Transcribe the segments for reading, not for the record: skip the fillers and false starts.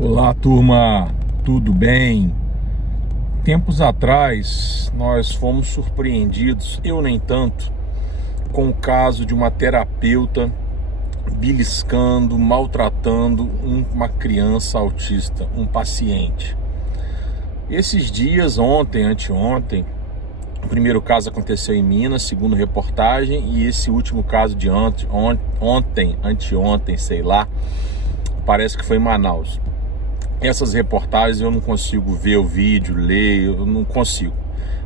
Olá, turma, tudo bem? Tempos atrás, nós fomos surpreendidos, eu nem tanto, com o caso de uma terapeuta beliscando, maltratando uma criança autista, um paciente. Esses dias, ontem, anteontem, o primeiro caso aconteceu em Minas, segundo reportagem, e esse último caso de anteontem, sei lá, parece que foi em Manaus. Essas reportagens eu não consigo ver o vídeo, ler, eu não consigo.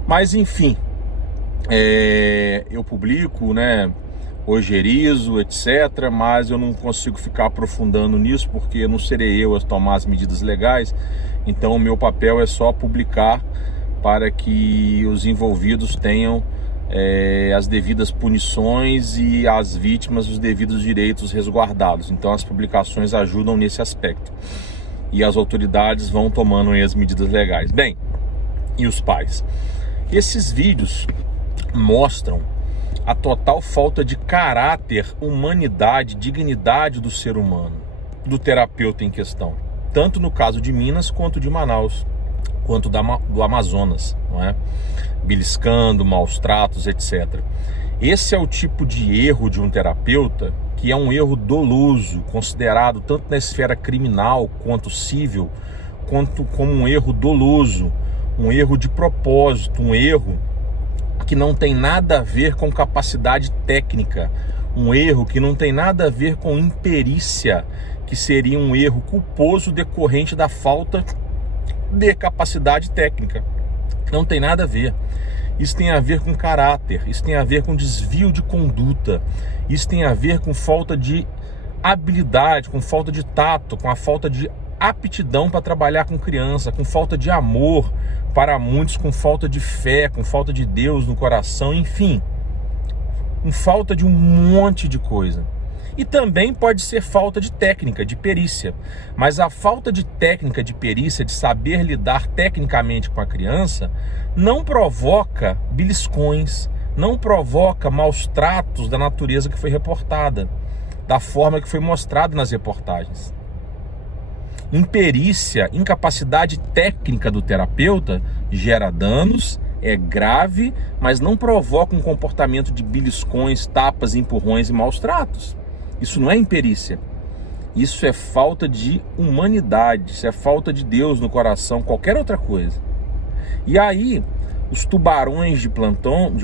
Mas enfim, eu publico, né, ojerizo, etc. Mas eu não consigo ficar aprofundando nisso porque não serei eu a tomar as medidas legais. Então o meu papel é só publicar para que os envolvidos tenham as devidas punições e as vítimas os devidos direitos resguardados. Então as publicações ajudam nesse aspecto. E as autoridades vão tomando as medidas legais. Bem, e os pais? Esses vídeos mostram a total falta de caráter, humanidade, dignidade do ser humano, do terapeuta em questão. Tanto no caso de Minas, quanto de Manaus, quanto do Amazonas, não é? Beliscando, maus tratos, etc. Esse é o tipo de erro de um terapeuta que é um erro doloso, considerado tanto na esfera criminal quanto civil, quanto como um erro doloso, um erro de propósito, um erro que não tem nada a ver com capacidade técnica, um erro que não tem nada a ver com imperícia, que seria um erro culposo decorrente da falta de capacidade técnica. Não tem nada a ver. Isso tem a ver com caráter, isso tem a ver com desvio de conduta, isso tem a ver com falta de habilidade, com falta de tato, com a falta de aptidão para trabalhar com criança, com falta de amor para muitos, com falta de fé, com falta de Deus no coração, enfim, com falta de um monte de coisa. E também pode ser falta de técnica, de perícia. Mas a falta de técnica, de perícia, de saber lidar tecnicamente com a criança, não provoca beliscões, não provoca maus tratos da natureza que foi reportada, da forma que foi mostrado nas reportagens. Imperícia, incapacidade técnica do terapeuta gera danos, é grave, mas não provoca um comportamento de beliscões, tapas, empurrões e maus tratos. Isso não é imperícia, isso é falta de humanidade, isso é falta de Deus no coração, qualquer outra coisa. E aí, os tubarões de plantão,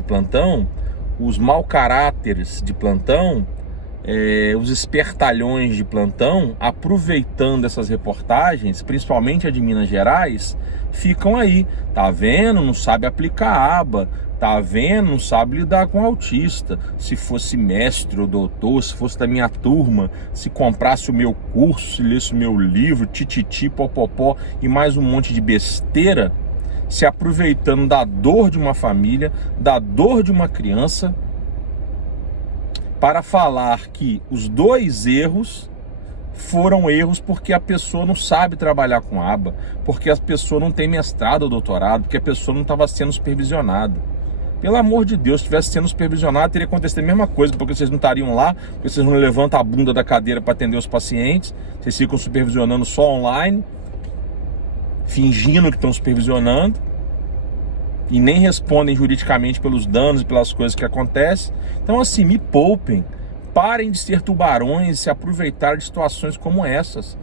os mau caráteres de plantão, os espertalhões de plantão, aproveitando essas reportagens, principalmente a de Minas Gerais, ficam aí, tá vendo? Não sabe aplicar a aba, tá vendo? Não sabe lidar com autista. Se fosse mestre ou doutor, se fosse da minha turma, se comprasse o meu curso, se lesse o meu livro, tititi, popopó e mais um monte de besteira, se aproveitando da dor de uma família, da dor de uma criança, para falar que os dois erros foram erros porque a pessoa não sabe trabalhar com aba, porque a pessoa não tem mestrado ou doutorado, porque a pessoa não estava sendo supervisionada. Pelo amor de Deus, se estivesse sendo supervisionado, teria acontecido a mesma coisa, porque vocês não estariam lá, porque vocês não levantam a bunda da cadeira para atender os pacientes, vocês ficam supervisionando só online, fingindo que estão supervisionando, e nem respondem juridicamente pelos danos e pelas coisas que acontecem. Então assim, me poupem, parem de ser tubarões e se aproveitar de situações como essas.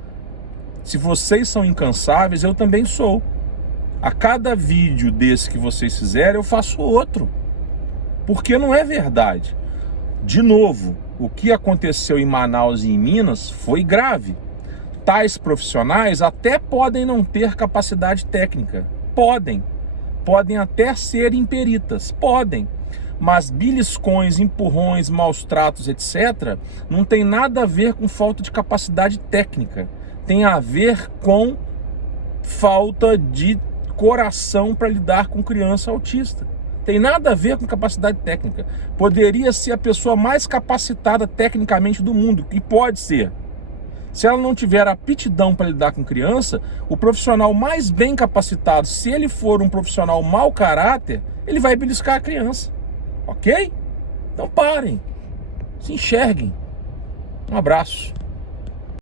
Se vocês são incansáveis, eu também sou. A cada vídeo desse que vocês fizerem, eu faço outro, porque não é verdade. De novo, o que aconteceu em Manaus e em Minas foi grave. Tais profissionais até podem não ter capacidade técnica, podem até ser imperitas, podem, mas beliscões, empurrões, maus tratos, etc., não tem nada a ver com falta de capacidade técnica, tem a ver com falta de coração para lidar com criança autista. Tem nada a ver com capacidade técnica. Poderia ser a pessoa mais capacitada tecnicamente do mundo, e pode ser. Se ela não tiver aptidão para lidar com criança, o profissional mais bem capacitado, se ele for um profissional mau caráter, ele vai beliscar a criança. Ok? Então parem, se enxerguem. Um abraço.